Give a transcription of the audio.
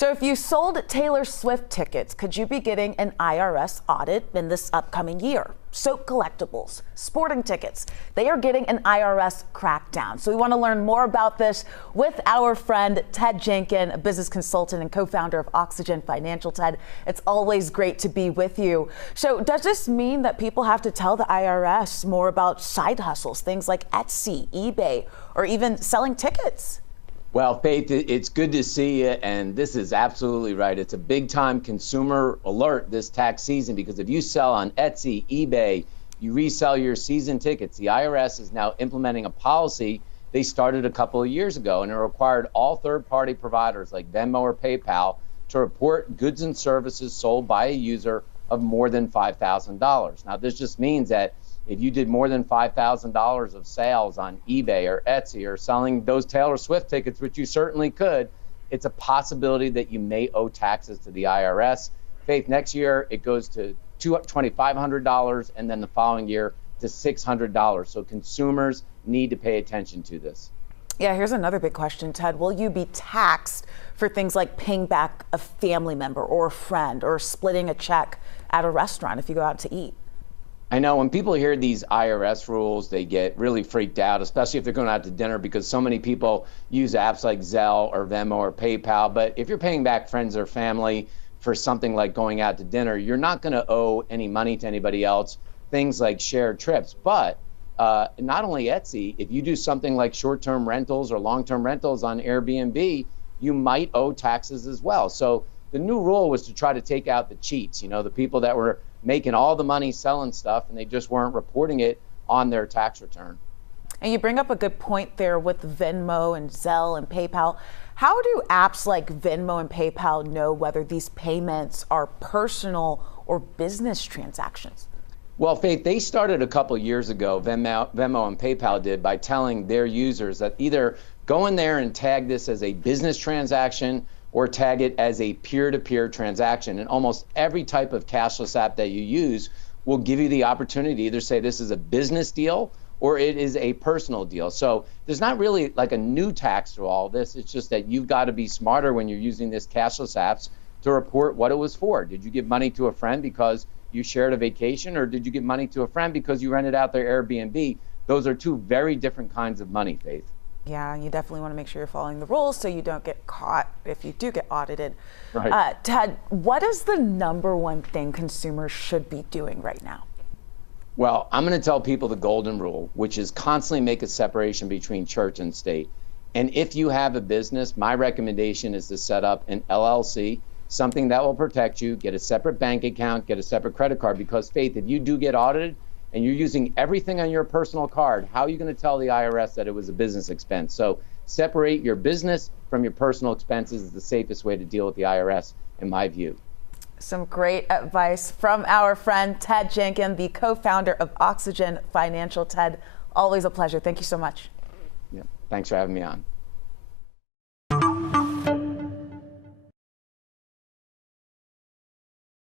So if you sold Taylor Swift tickets, could you be getting an IRS audit in this upcoming year? Soap collectibles, sporting tickets, they are getting an IRS crackdown. So we want to learn more about this with our friend Ted Jenkin, a business consultant and co-founder of Oxygen Financial. Ted, it's always great to be with you. So does this mean that people have to tell the IRS more about side hustles, things like Etsy, eBay, or even selling tickets? Well, Faith, it's good to see you, and this is absolutely right. It's a big-time consumer alert this tax season, because if you sell on Etsy, eBay, you resell your season tickets. The IRS is now implementing a policy they started a couple of years ago, and it required all third-party providers like Venmo or PayPal to report goods and services sold by a user of more than $5,000. Now, this just means that if you did more than $5,000 of sales on eBay or Etsy or selling those Taylor Swift tickets, which you certainly could, it's a possibility that you may owe taxes to the IRS. Faith, next year it goes to $2,500 and then the following year to $600. So consumers need to pay attention to this. Yeah, here's another big question, Ted. Will you be taxed for things like paying back a family member or a friend or splitting a check at a restaurant if you go out to eat? I know when people hear these IRS rules, they get really freaked out, especially if they're going out to dinner, because so many people use apps like Zelle or Venmo or PayPal. But if you're paying back friends or family for something like going out to dinner, you're not going to owe any money to anybody else, things like shared trips. But not only Etsy, if you do something like short-term rentals or long-term rentals on Airbnb, you might owe taxes as well. So the new rule was to try to take out the cheats, the people that were making all the money selling stuff and they just weren't reporting it on their tax return. And you bring up a good point there with Venmo and Zelle and PayPal. How do apps like Venmo and PayPal know whether these payments are personal or business transactions? Well, Faith, they started a couple years ago, Venmo and PayPal did, by telling their users that either go in there and tag this as a business transaction or tag it as a peer-to-peer transaction. And almost every type of cashless app that you use will give you the opportunity to either say this is a business deal or it is a personal deal. So there's not really like a new tax to all this. It's just that you've got to be smarter when you're using this cashless apps to report what it was for. Did you give money to a friend because you shared a vacation, or did you give money to a friend because you rented out their Airbnb? Those are two very different kinds of money, Faith. Yeah, you definitely want to make sure you're following the rules so you don't get caught if you do get audited. Right. Ted, what is the number one thing consumers should be doing right now? Well, I'm going to tell people the golden rule, which is constantly make a separation between church and state. And if you have a business, my recommendation is to set up an LLC, something that will protect you, get a separate bank account, get a separate credit card, because Faith, if you do get audited, and you're using everything on your personal card, how are you going to tell the IRS that it was a business expense? So separate your business from your personal expenses is the safest way to deal with the IRS, in my view. Some great advice from our friend Ted Jenkin, the co-founder of Oxygen Financial. Ted, always a pleasure. Thank you so much. Yeah, thanks for having me on.